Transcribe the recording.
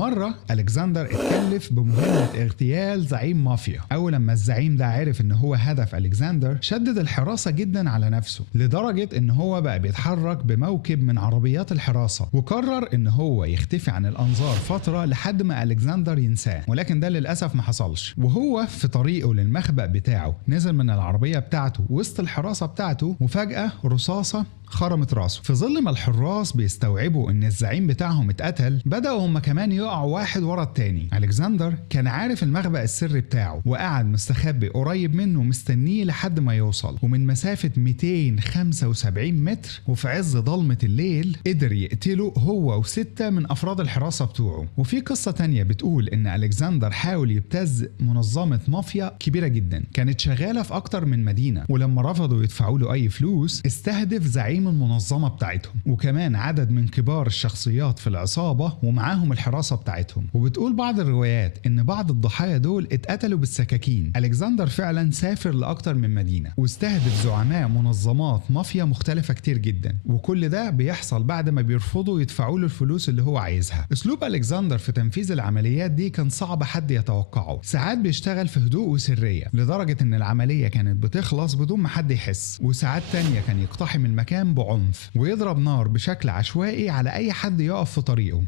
مرة ألكسندر اتكلف بمهمة اغتيال زعيم مافيا. أول لما الزعيم ده عرف إن هو هدف ألكسندر شدد الحراسة جدا على نفسه، لدرجة إن هو بقى بيتحرك بموكب من عربيات الحراسة، وقرر إن هو يختفي عن الأنظار فترة لحد ما ألكسندر ينساه. ولكن ده للأسف ما حصلش. وهو في طريقه للمخبأ بتاعه نزل من العربية بتاعته وسط الحراسة بتاعته، وفجأة رصاصة خرمت راسه. في ظل ما الحراس بيستوعبوا ان الزعيم بتاعهم اتقتل، بدأوا هم كمان يقعوا واحد ورا التاني. ألكسندر كان عارف المخبأ السري بتاعه وقعد مستخبي قريب منه مستنيه لحد ما يوصل، ومن مسافة 275 متر وفي عز ضلمة الليل قدر يقتله هو وستة من أفراد الحراسة بتوعه. وفي قصة تانية بتقول ان ألكسندر حاول يبتز منظمة مافيا كبيرة جدا كانت شغالة في أكتر من مدينة، ولما رفضوا يدفعوا له أي فلوس استهدف زعيم المنظمة بتاعتهم وكمان عدد من كبار الشخصيات في العصابة ومعاهم الحراسة بتاعتهم. وبتقول بعض الروايات ان بعض الضحايا دول اتقتلوا بالسكاكين. ألكسندر فعلا سافر لأكتر من مدينة واستهدف زعماء منظمات مافيا مختلفة كتير جدا، وكل ده بيحصل بعد ما بيرفضوا يدفعوا له الفلوس اللي هو عايزها. اسلوب ألكسندر في تنفيذ العمليات دي كان صعب حد يتوقعه. ساعات بيشتغل في هدوء وسرية لدرجة ان العملية كانت بتخلص بدون ما حد يحس، وساعات تانية كان يقتحم المكان بعنف ويضرب نار بشكل عشوائي على اي حد يقف في طريقه.